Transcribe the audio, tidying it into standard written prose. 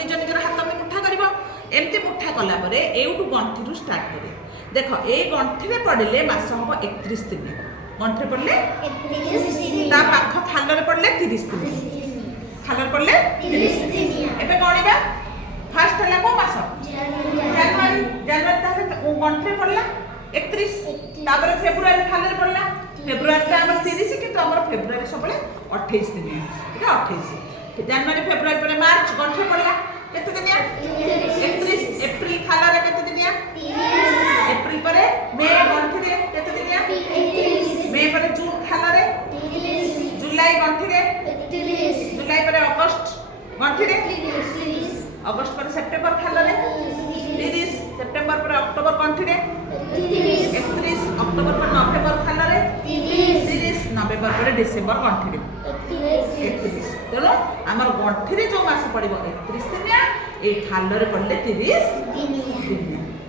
निज निजर हाथ में मुठा कर एमती मुठा कलापर एवटू गंठी स्टार्ट करे देख ए गंठी पड़े मास हम 31 दिन गंठी पड़े पाख खाल पड़े 30 दिन खाल पड़े 30 दिन एबे गणिबा फास्ट है को मास जनवरी जनवरी गंठी पड़ला 31 तापर फेब्रुआरी खाल पड़ला फेब्रुआरी आम 30 कि फेब्रुआरी सब 28 दिन ठीक है 28 जनवरी फेब्रुआरी पर मार्च गंठी पड़ला केते दिनिया 31 एप्रिल खाला रे केते दिनिया 30 एप्रिल पर मे गंठी रे केते दिनिया 31 मे पर जून खाला रे 30 जुलाई गंठी रे 31 जुलाई पर अगस्त गंठी रे 30 अगस्त पर सितंबर खाला रे 30 सितंबर पर अक्टोबर गंठी रे 31 अक्टोबर पर नवेम्बर खाला रे 30 नवेम्बर पर डिसेंबर गंठी रे 31 तेणु आमर गंठी रे जो मास पड़ो 31 दिनिया ए खाल पड़े 30 दिनिया